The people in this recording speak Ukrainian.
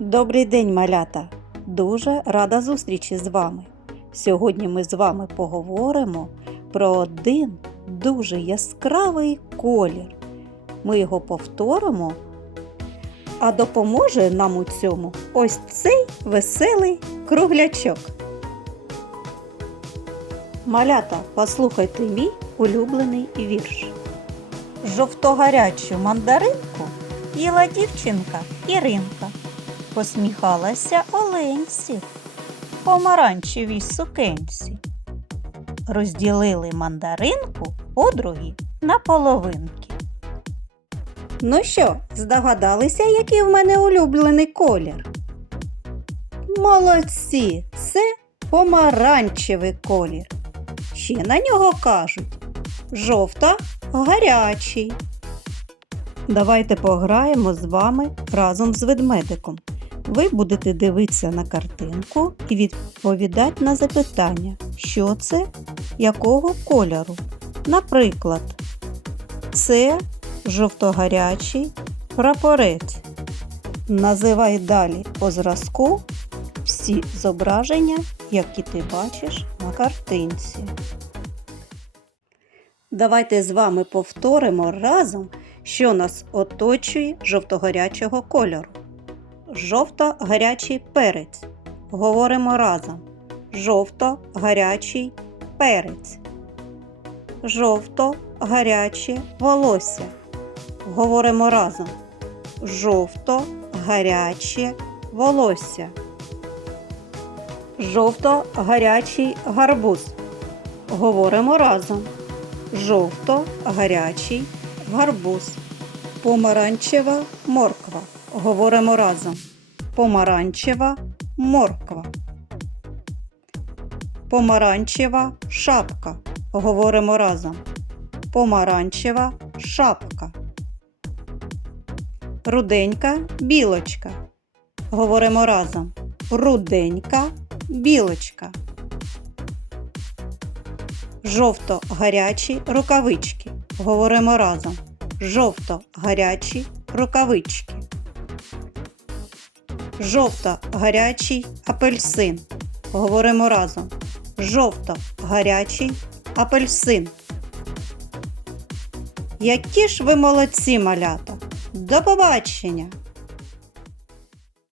Добрий день, малята! Дуже рада зустрічі з вами. Сьогодні ми з вами поговоримо про один дуже яскравий колір. Ми його повторимо, а допоможе нам у цьому ось цей веселий круглячок. Малята, послухайте мій улюблений вірш. Жовтогарячу мандаринку їла дівчинка Іринка. Посміхалася Оленці, помаранчевій сукенці. Розділили мандаринку подруги на половинки. Ну що, здогадалися, який в мене улюблений колір? Молодці, це помаранчевий колір. Ще на нього кажуть жовто гарячий. Давайте пограємо з вами разом з ведмедиком. Ви будете дивитися на картинку і відповідати на запитання, що це, якого кольору. Наприклад, це жовтогарячий прапорець. Називай далі по зразку всі зображення, які ти бачиш на картинці. Давайте з вами повторимо разом, що нас оточує жовтогарячого кольору. Жовто-гарячий перець. Говоримо разом. Жовто-гарячий перець. Жовто-гаряче волосся. Говоримо разом. Жовто-гаряче волосся. Жовто-гарячий гарбуз. Говоримо разом. Жовто-гарячий гарбуз. Помаранчева морква. Говоримо разом. Помаранчева морква. Помаранчева шапка. Говоримо разом. Помаранчева шапка. Руденька білочка. Говоримо разом. Руденька білочка. Жовто-гарячі рукавички. Говоримо разом. Жовто-гарячі рукавички. Жовто-гарячий апельсин. Говоримо разом. Жовто-гарячий апельсин. Які ж ви молодці, малята! До побачення!